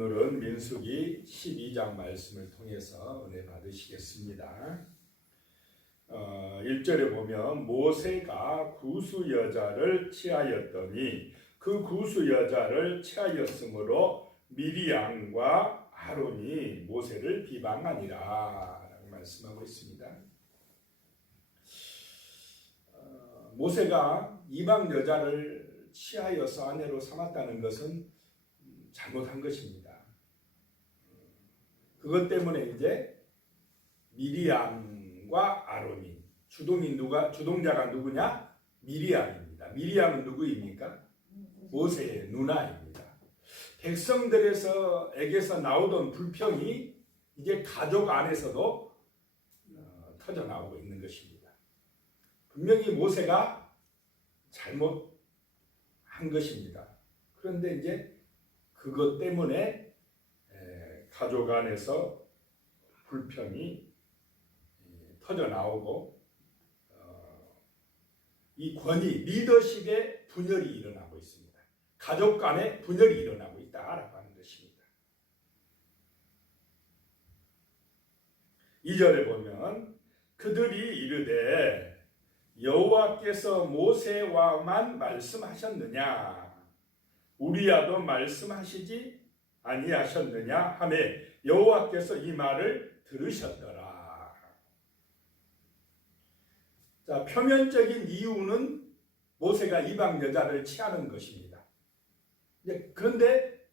오늘은 민수기 12장 말씀을 통해서 은혜 받으시겠습니다. 1절에 보면 모세가 구수 여자를 취하였더니 그 구수 여자를 취하였으므로 미리암과 아론이 모세를 비방하니라 라고 말씀하고 있습니다. 모세가 이방 여자를 취하여서 아내로 삼았다는 것은 잘못한 것입니다. 그것 때문에 이제 미리암과 아론이 주동자가 누구냐? 미리암입니다. 미리암은 누구입니까? 모세의 누나입니다. 백성들에게서 나오던 불평이 이제 가족 안에서도 터져 나오고 있는 것입니다. 분명히 모세가 잘못한 것입니다. 그런데 이제 그것 때문에 가족 안에서 불평이 터져 나오고 이 권위, 리더십의 분열이 일어나고 있습니다. 가족 간에 분열이 일어나고 있다라고 하는 것입니다. 2절에 보면 그들이 이르되 여호와께서 모세와만 말씀하셨느냐 우리야도 말씀하시지 아니하셨느냐 하매 여호와께서 이 말을 들으셨더라. 자, 표면적인 이유는 모세가 이방 여자를 취하는 것입니다. 그런데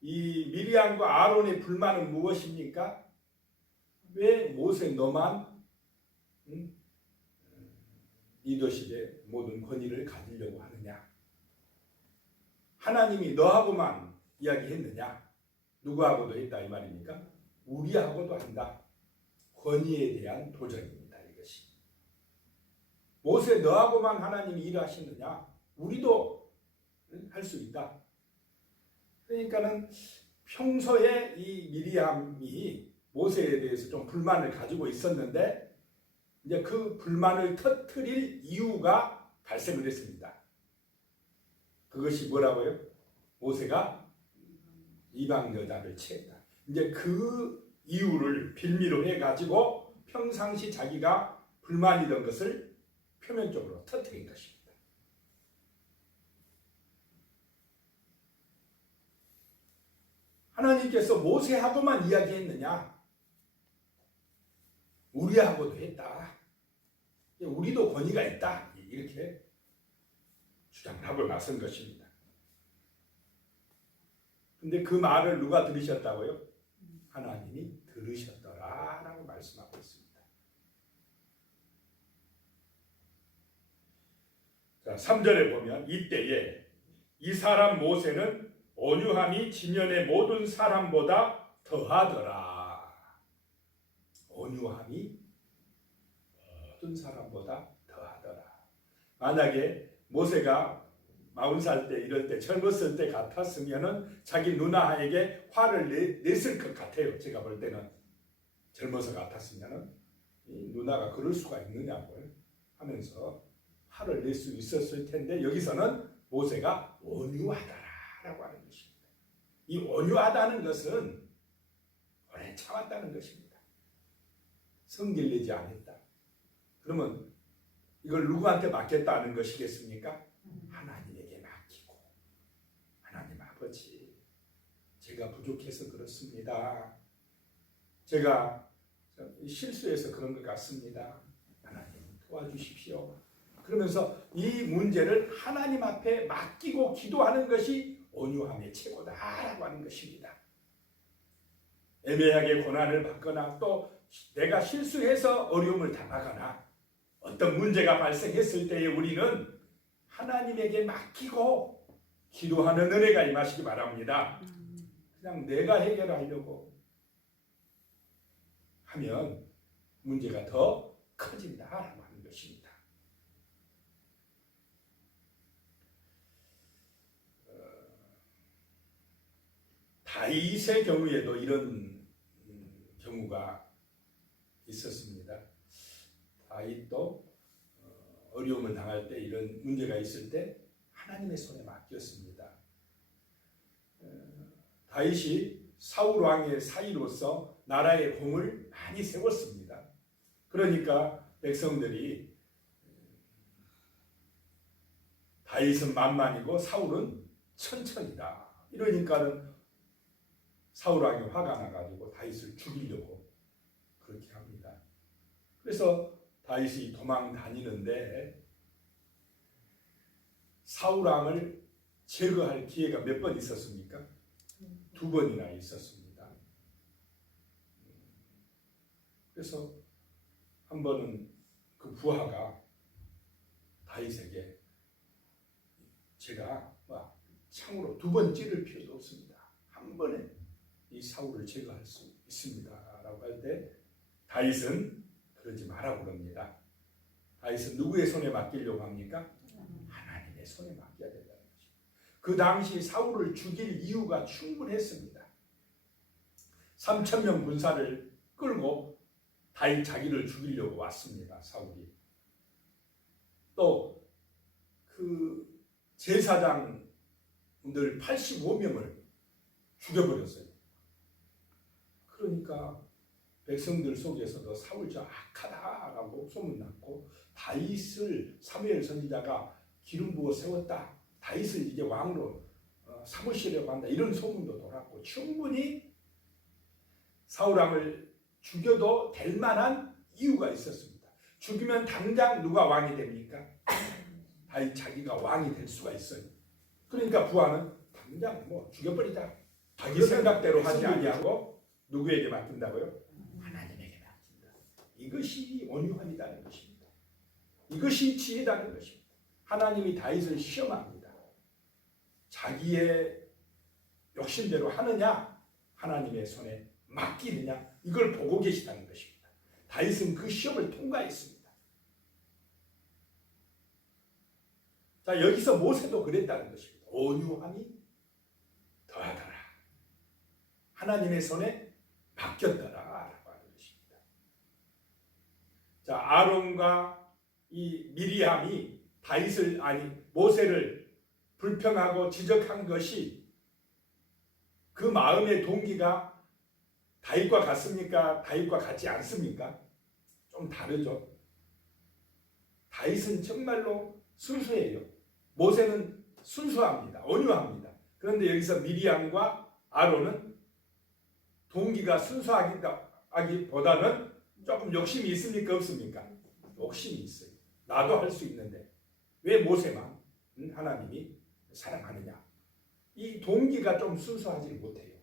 이 미리암과 아론의 불만은 무엇입니까? 왜 모세 너만 리더십의 모든 권위를 가지려고 하느냐? 하나님이 너하고만 이야기했느냐? 누구하고도 했다 이 말입니까? 우리하고도 한다. 권위에 대한 도전입니다. 이것이. 모세 너하고만 하나님이 일하시느냐? 우리도 할 수 있다. 그러니까는 평소에 이 미리암이 모세에 대해서 좀 불만을 가지고 있었는데 이제 그 불만을 터뜨릴 이유가 발생을 했습니다. 그것이 뭐라고요? 모세가 이방 여자를 취했다. 이제 그 이유를 빌미로 해가지고 평상시 자기가 불만이던 것을 표면적으로 터뜨린 것입니다. 하나님께서 모세하고만 이야기했느냐? 우리하고도 했다. 우리도 권위가 있다. 이렇게 주장을 하고 나선 것입니다. 근데 그 말을 누가 들으셨다고요? 하나님이 들으셨더라 라고 말씀하고 있습니다. 자, 3절에 보면 이때에 이 사람 모세는 온유함이 지면의 모든 사람보다 더하더라. 온유함이 모든 사람보다 더하더라. 만약에 모세가 40살 때 이럴 때 젊었을 때 같았으면은 자기 누나에게 화를 냈을 것 같아요. 제가 볼 때는 젊어서 같았으면은 이 누나가 그럴 수가 있느냐고 하면서 화를 낼 수 있었을 텐데 여기서는 모세가 온유하다라고 하는 것입니다. 이 온유하다는 것은 오래 참았다는 것입니다. 성질 내지 않았다. 그러면 이걸 누구한테 맡겼다는 것이겠습니까? 하나님에게 맡기고 하나님 아버지 제가 부족해서 그렇습니다. 제가 실수해서 그런 것 같습니다. 하나님 도와주십시오. 그러면서 이 문제를 하나님 앞에 맡기고 기도하는 것이 온유함의 최고다라고 하는 것입니다. 애매하게 고난을 받거나 또 내가 실수해서 어려움을 당하거나 어떤 문제가 발생했을 때에 우리는 하나님에게 맡기고 기도하는 은혜가 임하시기 바랍니다. 그냥 내가 해결하려고 하면 문제가 더 커진다라고 하는 것입니다. 다윗의 경우에도 이런 경우가 있었습니다. 다윗도 어려움을 당할 때 이런 문제가 있을 때 하나님의 손에 맡겼습니다. 다윗이 사울 왕의 사이로서 나라의 공을 많이 세웠습니다. 그러니까 백성들이 다윗은 만만이고 사울은 천천이다. 이러니까는 사울 왕이 화가 나가지고 다윗을 죽이려고 그렇게 합니다. 그래서 다윗이 도망 다니는데 사울 왕을 제거할 기회가 몇 번 있었습니까? 2번이나 있었습니다. 그래서 한 번은 그 부하가 다윗에게 제가 창으로 2번 찌를 필요도 없습니다. 한 번에 이 사울을 제거할 수 있습니다. 라고 할 때 다윗은 그러지 말라고 그럽니다. 다윗은 누구의 손에 맡기려고 합니까? 하나님의 손에 맡겨야 된다는 것입니다. 그 당시 사울을 죽일 이유가 충분했습니다. 3,000명 군사를 끌고 다윗 자기를 죽이려고 왔습니다. 사울이. 또 그 제사장들 85명을 죽여버렸어요. 그러니까 백성들 속에서도 사울 저 악하다라고 소문났고 다윗을 사무엘 선지자가 기름 부어 세웠다. 다윗을 이제 왕으로 삼으시려고 한다. 이런 소문도 돌았고 충분히 사울 왕을 죽여도 될 만한 이유가 있었습니다. 죽이면 당장 누가 왕이 됩니까? 다윗 자기가 왕이 될 수가 있어요. 그러니까 부하는 당장 죽여버리자. 자기 생각대로 하지 아니하고 누구에게 맡긴다고요? 하나님에게 맡긴다. 이것이 온유함이라는 것입니다. 이것이 지혜라는 것입니다. 하나님이 다윗을 시험합니다. 자기의 욕심대로 하느냐 하나님의 손에 맡기느냐 이걸 보고 계시다는 것입니다. 다윗은 그 시험을 통과했습니다. 자, 여기서 모세도 그랬다는 것입니다. 온유함이 더하더라. 하나님의 손에 맡겼더라 라고 하는 것입니다. 자, 아론과 이 미리암이 모세를 불평하고 지적한 것이 그 마음의 동기가 다윗과 같습니까? 다윗과 같지 않습니까? 좀 다르죠. 다윗은 정말로 순수해요. 모세는 순수합니다. 온유합니다. 그런데 여기서 미리암과 아론은 동기가 순수하기보다는 조금 욕심이 있습니까? 없습니까? 욕심이 있어요. 나도 할 수 있는데 왜 모세만 하나님이 사랑하느냐? 이 동기가 좀 순수하지 못해요.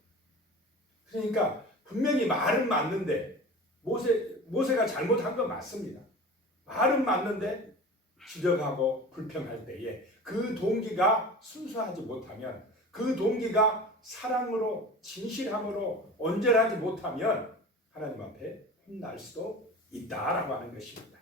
그러니까 분명히 말은 맞는데 모세가 잘못한 건 맞습니다. 말은 맞는데 지적하고 불평할 때에 그 동기가 순수하지 못하면, 그 동기가 사랑으로 진실함으로 온전하지 못하면 하나님 앞에 혼날 수도 있다라고 하는 것입니다.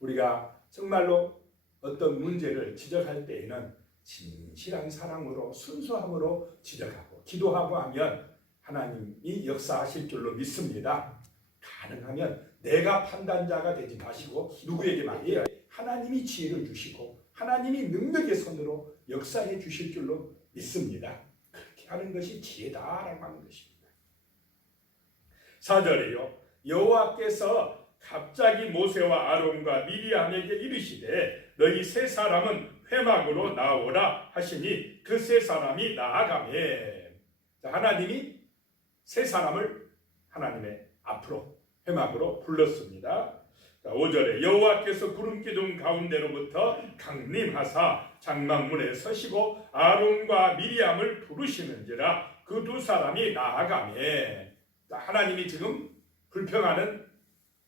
우리가 정말로 어떤 문제를 지적할 때에는 진실한 사랑으로 순수함으로 지적하고 기도하고 하면 하나님이 역사하실 줄로 믿습니다. 가능하면 내가 판단자가 되지 마시고 누구에게 맡겨야 하나님이 지혜를 주시고 하나님이 능력의 손으로 역사해 주실 줄로 믿습니다. 그렇게 하는 것이 지혜다라고 하는 것입니다. 4절에요. 여호와께서 갑자기 모세와 아론과 미리암에게 이르시되 너희 세 사람은 회막으로 나오라 하시니 그 세 사람이 나아가매. 하나님이 세 사람을 하나님의 앞으로 회막으로 불렀습니다. 5절에 여호와께서 구름 기둥 가운데로부터 강림하사 장막문에 서시고 아론과 미리암을 부르시는지라 그 두 사람이 나아가매. 하나님이 지금 불평하는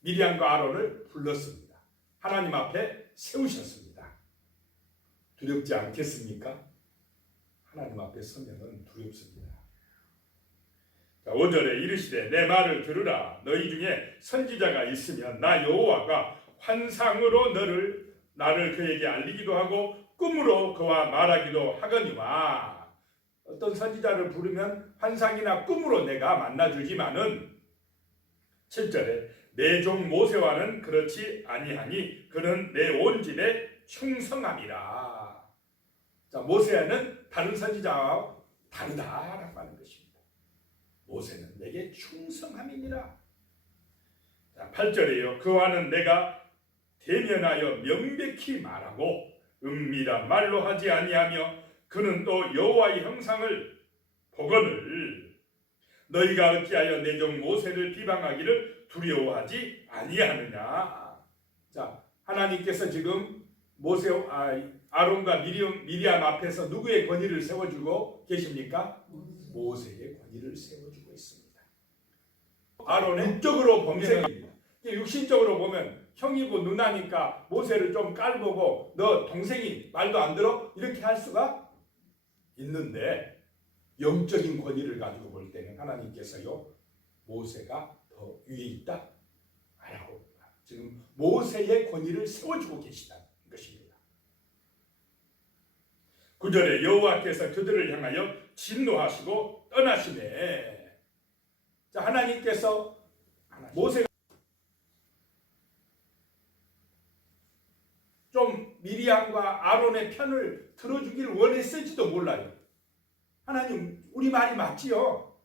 미리암과 아론을 불렀습니다. 하나님 앞에 세우셨습니다. 두렵지 않겠습니까? 하나님 앞에 서면은 두렵습니다. 5절에 이르시되 내 말을 들으라. 너희 중에 선지자가 있으면 나 여호와가 환상으로 나를 그에게 알리기도 하고 꿈으로 그와 말하기도 하거니와. 어떤 선지자를 부르면 환상이나 꿈으로 내가 만나주지만은 7절에 내 종 모세와는 그렇지 아니하니 그는 내 온 집에 충성함이라. 자, 모세는 다른 선지자와 다르다라고 하는 것입니다. 모세는 내게 충성함이니라. 자, 8절에요. 그와는 내가 대면하여 명백히 말하고 은밀한 말로 하지 아니하며 그는 또 여호와의 형상을 보거늘 너희가 어찌하여 내 종 모세를 비방하기를 두려워하지 아니하느냐. 자, 하나님께서 지금 아론과 미리암 앞에서 누구의 권위를 세워주고 계십니까? 모세의 권위를 세워주고 있습니다. 아론의 육적으로 범죄입니다. 육신적으로 보면 형이고 누나니까 모세를 좀 깔보고 너 동생이 말도 안 들어? 이렇게 할 수가 있는데 영적인 권위를 가지고 볼 때는 하나님께서요 모세가 더 위에 있다 라고 지금 모세의 권위를 세워주고 계시다는 것입니다. 9절에 여호와께서 그들을 향하여 진노하시고 떠나시네. 자, 하나님께서 모세가 좀 미리암과 아론의 편을 들어주기를 원했을지도 몰라요. 하나님 우리 말이 맞지요?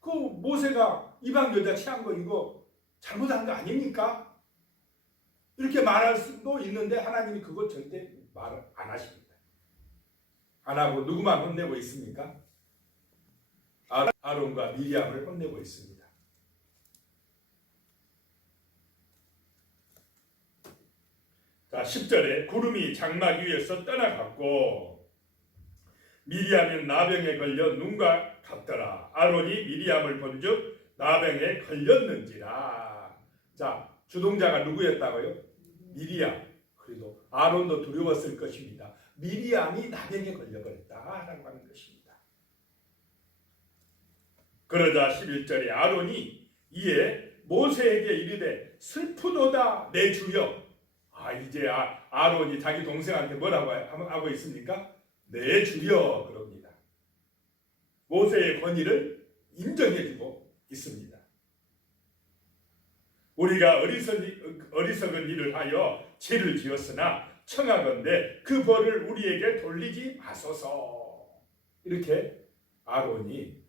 그 모세가 이방 여자 취한 거 이거 잘못한 거 아닙니까? 이렇게 말할 수도 있는데 하나님이 그거 절대 말을 안 하십니다. 안 하고 누구만 혼내고 있습니까? 아론과 미리암을 혼내고 있습니다. 자, 10절에 구름이 장막 위에서 떠나갔고 미리암은 나병에 걸려 눈과 같더라. 아론이 미리암을 본즉 나병에 걸렸는지라. 자, 주동자가 누구였다고요? 미리암. 그래도 아론도 두려웠을 것입니다. 미리암이 나병에 걸려버렸다라고 하는 것입니다. 그러자 11절에 아론이 이에 모세에게 이르되 슬프도다 내 주여. 이제 아론이 자기 동생한테 뭐라고 하고 있습니까? 내 주여 그럽니다. 모세의 권위를 인정해주고 있습니다. 우리가 어리석은 일을 하여 죄를 지었으나 청하건대 그 벌을 우리에게 돌리지 마소서. 이렇게 아론이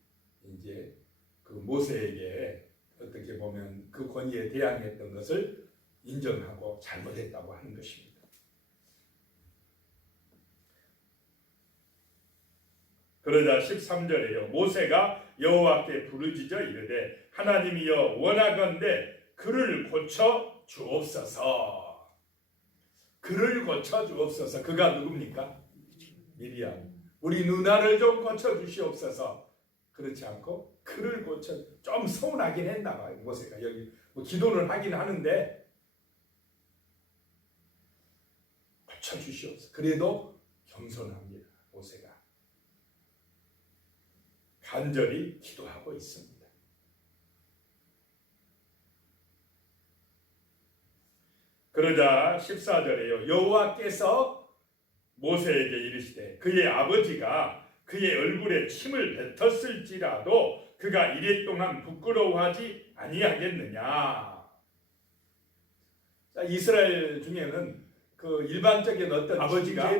이제 그 모세에게 어떻게 보면 그 권위에 대항했던 것을 인정하고 잘못했다고 하는 것입니다. 그러자 13절에요. 모세가 여호와께 부르짖어 이르되 하나님이여 원하건대 그를 고쳐 주옵소서. 그를 고쳐 주옵소서. 그가 누굽니까? 미리암. 우리 누나를 좀 고쳐 주시옵소서. 그렇지 않고 그를 고쳐, 좀 서운하긴 했나 봐요. 모세가 여기 기도를 하긴 하는데 고쳐 주시옵소서. 그래도 겸손합니다. 모세가 간절히 기도하고 있습니다. 그러자 14절에요. 여호와께서 모세에게 이르시되 그의 아버지가 그의 얼굴에 침을 뱉었을지라도 그가 이랫동안 부끄러워하지 아니하겠느냐. 자, 이스라엘 중에는 그 일반적인 어떤 아버지가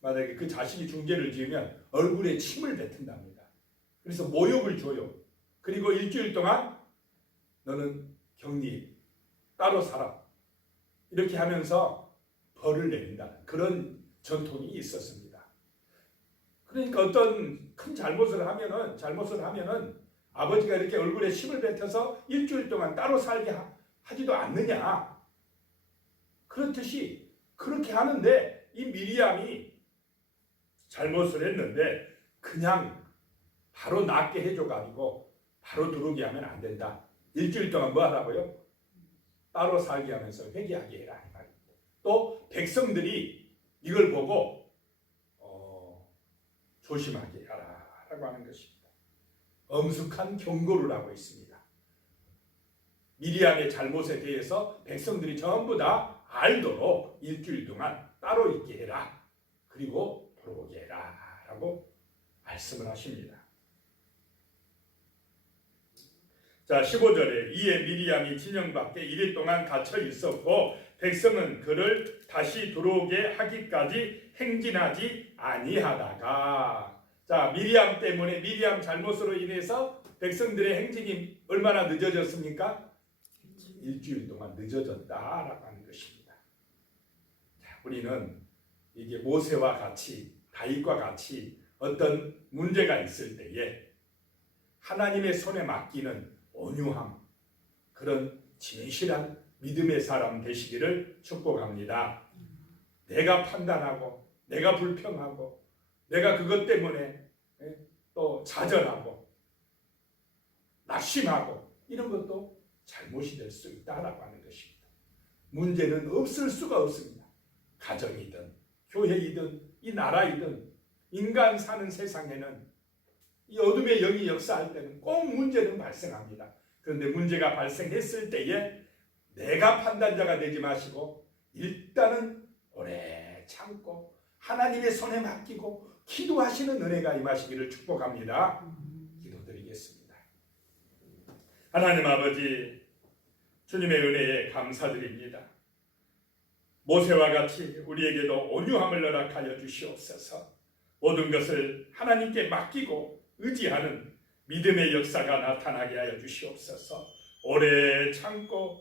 만약에 그 자식이 중죄를 지으면 얼굴에 침을 뱉은답니다. 그래서 모욕을 줘요. 그리고 일주일 동안 너는 격리 따로 살아. 이렇게 하면서 벌을 내린다는 그런 전통이 있었습니다. 그러니까 어떤 큰 잘못을 하면은 아버지가 이렇게 얼굴에 침을 뱉어서 일주일 동안 따로 살게 하지도 않느냐. 그렇듯이 그렇게 하는데 이 미리암이 잘못을 했는데 그냥 바로 낫게 해줘가지고 바로 들어오게 하면 안 된다. 일주일 동안 뭐 하라고요? 따로 살게 하면서 회개하게 해라. 또 백성들이 이걸 보고 조심하게 하라 라고 하는 것입니다. 엄숙한 경고를 하고 있습니다. 미리암의 잘못에 대해서 백성들이 전부 다 알도록 일주일 동안 따로 있게 해라. 그리고 돌아오게 해라 라고 말씀을 하십니다. 자, 15절에 이에 미리암이 진영 밖에 이리 동안 갇혀 있었고 백성은 그를 다시 들어오게 하기까지 행진하지 아니하다가, 자, 미리암 때문에 미리암 잘못으로 인해서 백성들의 행진이 얼마나 늦어졌습니까? 일주일 동안 늦어졌다라고 하는 것입니다. 자, 우리는 이게 모세와 같이 다윗과 같이 어떤 문제가 있을 때에 하나님의 손에 맡기는 온유함, 그런 진실한 믿음의 사람 되시기를 축복합니다. 내가 판단하고 내가 불평하고 내가 그것 때문에 또 좌절하고 낙심하고 이런 것도 잘못이 될 수 있다라고 하는 것입니다. 문제는 없을 수가 없습니다. 가정이든 교회이든 이 나라이든 인간 사는 세상에는 이 어둠의 영이 역사할 때는 꼭 문제는 발생합니다. 그런데 문제가 발생했을 때에 내가 판단자가 되지 마시고 일단은 오래 참고 하나님의 손에 맡기고 기도하시는 은혜가 임하시기를 축복합니다. 기도드리겠습니다. 하나님 아버지, 주님의 은혜에 감사드립니다. 모세와 같이 우리에게도 온유함을 허락하여 주시옵소서. 모든 것을 하나님께 맡기고 의지하는 믿음의 역사가 나타나게 하여 주시옵소서. 오래 참고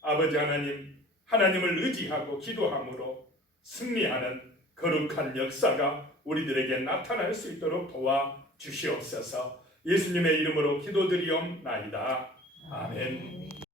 아버지 하나님, 하나님을 의지하고 기도함으로 승리하는 거룩한 역사가 우리들에게 나타날 수 있도록 도와 주시옵소서. 예수님의 이름으로 기도드리옵나이다. 아멘.